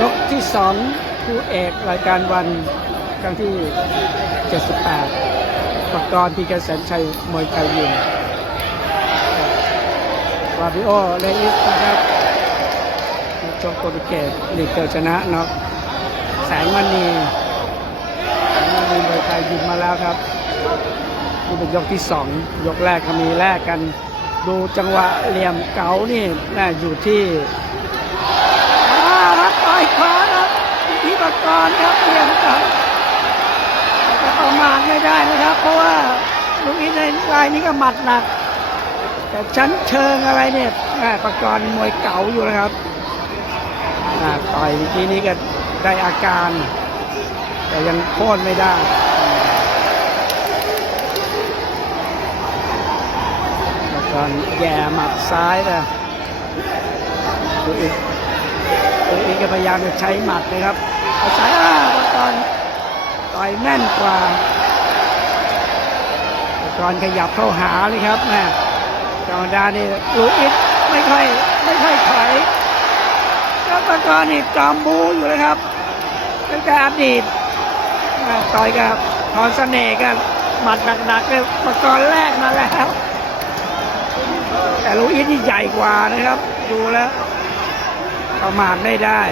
ยกที่สองคู่เอกรายการวันครั้งที่ 78ประกรณ์พีเกษนชัยมวยไทยยิมวาบิโอเลอิสนะครับนักชกโปรตุเกสลีกเกอร์ชนะน็อกแสงมณีแสงมณีมวยไทยยิมมาแล้วครับนี่เป็นยกที่สองยกแรกก็มีแรกกัน ดูจังหวะเหลี่ยมเก๋านี่แม่อยู่ที่ อยขวาครับที่ประกรณ์ครับเตรียมครับแต่ประมาทไม่ได้นะครับ เพราะว่าลูกอีในรายนี้ก็หมัดหนัก แต่ชั้นเชิงอะไรเนี่ยแม่ประกรณ์มวยเก่าอยู่นะครับต่อยเมื่อกี้นี้ก็ได้อาการ แต่ยังโค่นไม่ได้ประกรณ์แย่หมัดซ้ายเลยดูอีก ตัวเองก็พยายามจะใช้หมัดนะครับอาสายอ้ามังกรต่อยแน่นกว่ามังกรขยับเข้าหาเลยครับแม่ธรรมดานี่ลูกอิดไม่ค่อยไม่ค่อยถอยแล้วมังกรนี่จอมบูอยู่เลยครับตั้งแต่อดีตต่อยกับพรเสน่ห์กันหมัดหนักๆเลยมังกรแรกมาแล้ว แต่ลูกอิดนี่ใหญ่กว่านะครับ ดูแล้ว ประมาทไม่ได้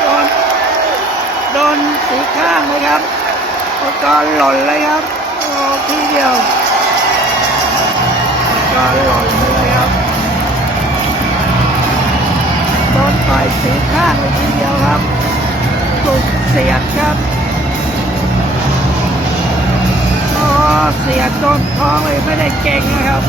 โดน โดน สีข้างเลยครับอุปกรณ์หล่นเลยครับโอ้ทีเดียวอุปกรณ์หล่นเลยครับโดนต่อยสีข้างเลยทีเดียวครับถูกเสียดครับโอ้เสียดโดนท้องเลยไม่ได้เก่งนะครับ